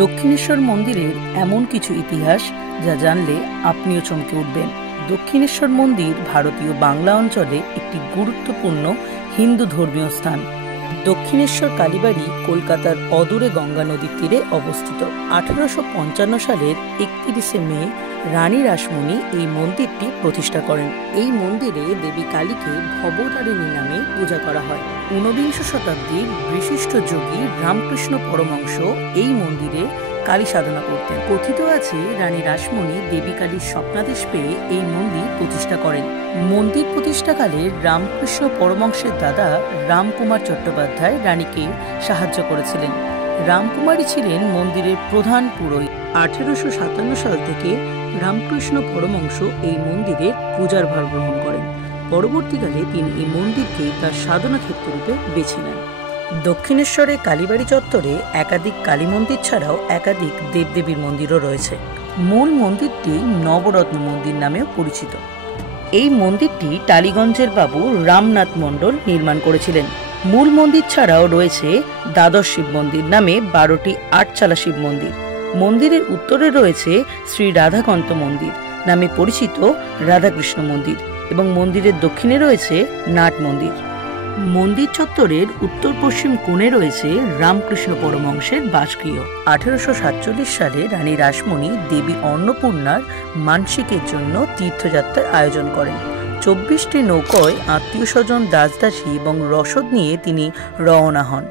দক্ষিণেশ্বর মন্দিরের এমন কিছু ইতিহাস যা জানলে আপনিও চমকে উঠবেন। দক্ষিণেশ্বর মন্দির ভারতীয় বাংলা অঞ্চলে একটি গুরুত্বপূর্ণ হিন্দু ধর্মীয় স্থান। দক্ষিণেশ্বর কালীবাড়ি কলকাতার অদূরে গঙ্গা নদীর তীরে অবস্থিত। 1855 সালের 31শে মে রানী রাসমণি এই মন্দিরটি প্রতিষ্ঠা করেন। এই মন্দিরে দেবী কালীকে ভবতারিণী নামে পূজা করা হয়। 19বিংশ শতাব্দীর বিশিষ্ট যোগী রামকৃষ্ণ পরমহংস এই মন্দিরে কালী সাধনা করতেন। কথিত আছে রানী রাসমণি দেবী কালীর স্বপ্নাদেশ পেয়ে এই মন্দির প্রতিষ্ঠা করেন। মন্দির প্রতিষ্ঠাকালে রামকৃষ্ণ পরমহংসের দাদা রামকুমার চট্টোপাধ্যায় রানীকে সাহায্য করেছিলেন। রামকুমারী ছিলেন মন্দিরের প্রধান পুরোহিত। 1857 সাল থেকে রামকৃষ্ণ পরমহংস এই মন্দিরের পূজার ভার গ্রহণ করেন। পরবর্তীকালে তিনি এই মন্দিরকে তার সাধনা ক্ষেত্ররূপে বেছে নেন। দক্ষিণেশ্বরে কালীবাড়ি চত্বরে একাধিক কালী মন্দির ছাড়াও একাধিক দেবদেবীর মন্দিরও রয়েছে। মূল মন্দিরটি নবরত্ন মন্দির নামেও পরিচিত। এই মন্দিরটি টালিগঞ্জের বাবু রামনাথ মণ্ডল নির্মাণ করেছিলেন। মূল মন্দির ছাড়াও রয়েছে দ্বাদশ শিব মন্দির নামে 12টি আটচালা শিব মন্দির। মন্দিরের উত্তরে রয়েছে শ্রী রাধাকান্ত মন্দির নামে পরিচিত রাধাকৃষ্ণ মন্দির এবং মন্দিরের দক্ষিণে রয়েছে নাট মন্দির। মন্দির চত্বরের উত্তর পশ্চিম কোণে রয়েছে রামকৃষ্ণ পরমহংসের বাসগৃহ। 1847 সালে রানী রাসমণি দেবী অন্নপূর্ণার মানসিকের জন্য তীর্থযাত্রার আয়োজন করেন। 24টি নৌকায় আত্মীয় স্বজন, দাসদাসী এবং রসদ নিয়ে তিনি রওনা হন।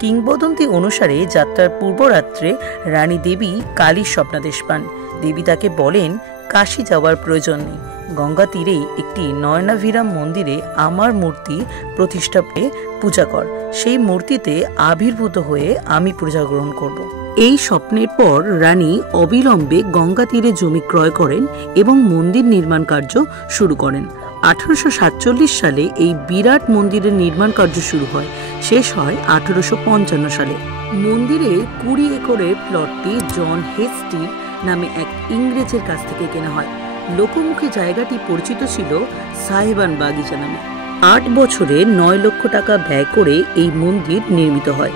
কিংবদন্তি অনুসারে যাত্রার পূর্বরাত্রে রানী দেবী কালীর স্বপ্নাদেশ পান। দেবী তাকে বলেন, কাশী যাওয়ার প্রয়োজন নেই, গঙ্গা তীরেই একটি নয়নাভিরাম মন্দিরে আমার মূর্তি প্রতিষ্ঠা পেয়ে পূজা কর। সেই মূর্তিতে আবির্ভূত হয়ে আমি পূজা গ্রহণ করব। এই স্বপ্নের পর রানী অবিলম্বে গঙ্গা তীরে জমি ক্রয় করেন এবং মন্দির নির্মাণ কার্য শুরু করেন। 1847 সালে এই বিরাট মন্দিরের নির্মাণ কার্য শুরু হয়, শেষ হয় 1855 সালে। মন্দিরের 20 একরের প্লটটি জন হেস্টি নামে এক ইংরেজের কাছ থেকে কেনা হয়। লোকমুখে জায়গাটি পরিচিত ছিল সাহেবান বাগিচা নামে। 8 বছরে 9 লক্ষ টাকা ব্যয় করে এই মন্দির নির্মিত হয়।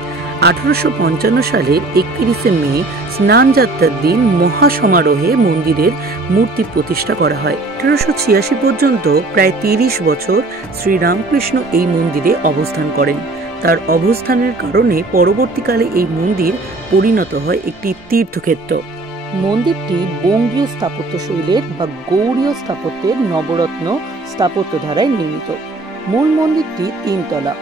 1855 সালের 31শে মে স্নান যাত্রার দিন মহাসমারোহে মন্দিরের মূর্তি প্রতিষ্ঠা করা হয়। 1886 পর্যন্ত প্রায় 30 বছর শ্রীরামকৃষ্ণ এই মন্দিরে অবস্থান করেন। তার অবস্থানের কারণে পরবর্তীকালে এই মন্দির পরিণত হয় একটি তীর্থক্ষেত্র। মন্দিরটি বঙ্গীয় স্থাপত্য শৈলীর বা গৌড়ীয় স্থাপত্যের নবরত্ন স্থাপত্য ধারায় নির্মিত। মূল মন্দিরটি 3 তলা,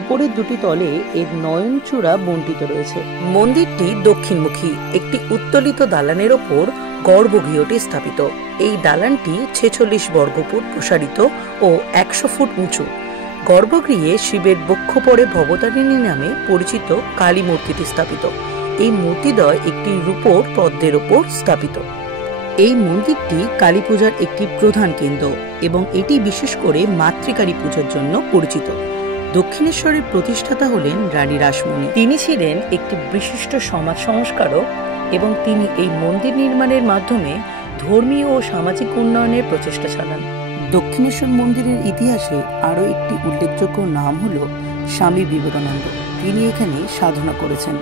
উপরের 2টি তলে এর নয়নচূড়া বণ্টিত রয়েছে। মন্দিরটি দক্ষিণমুখী। একটি উত্তোলিত দালানের ওপর গর্ভগৃহটি স্থাপিত। এই দালানটি 46 বর্গফুট প্রসারিত ও 100 ফুট উঁচু। গর্ভগৃহে শিবের বক্ষপরে ভবতারিণী নামে পরিচিত কালী মূর্তিটি স্থাপিত। এই মূর্তিদ্বয় একটি রূপোর পদ্মের ওপর স্থাপিত। এই মন্দিরটি কালী পূজার একটি প্রধান কেন্দ্র এবং এটি বিশেষ করে মাতৃকালী পূজার জন্য পরিচিত। দক্ষিণেশ্বরের প্রতিষ্ঠাতা হলেন রানী রাসমণি। তিনি ছিলেন একটি বিশিষ্ট সমাজ সংস্কারক এবং তিনি এই মন্দির নির্মাণের মাধ্যমে ধর্মীয় ও সামাজিক উন্নয়নের প্রচেষ্টা চালান। দক্ষিণেশ্বর মন্দিরের ইতিহাসে আরও একটি উল্লেখযোগ্য নাম হল স্বামী বিবেকানন্দ। তিনি এখানে সাধনা করেছেন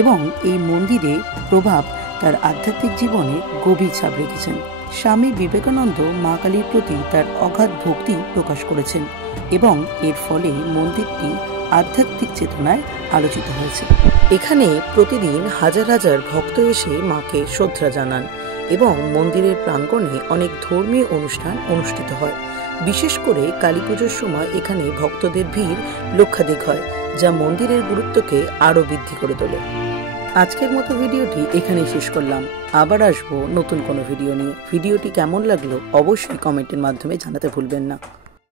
এবং এই মন্দিরে প্রভাব তার আধ্যাত্মিক জীবনে গভীর ছাপ রেখেছেন। স্বামী বিবেকানন্দ মা কালীর প্রতি তার অগাধ ভক্তি প্রকাশ করেছেন এবং এর ফলে মন্দিরটি আধ্যাত্মিক চেতনায় আলোচিত হয়েছে। এখানে প্রতিদিন হাজার হাজার ভক্ত এসে মাকে শ্রদ্ধা জানান এবং মন্দিরের প্রাঙ্গণে অনেক ধর্মীয় অনুষ্ঠান অনুষ্ঠিত হয়। বিশেষ করে কালী পুজোর সময় এখানে ভক্তদের ভিড় লক্ষাধিক হয়, যা মন্দিরের গুরুত্বকে আরও বৃদ্ধি করে তোলে। আজকের মতো ভিডিওটি এখানেই শেষ করলাম। আবার আসবো নতুন কোনো ভিডিও নিয়ে। ভিডিওটি কেমন লাগলো অবশ্যই কমেন্টের মাধ্যমে জানাতে ভুলবেন না।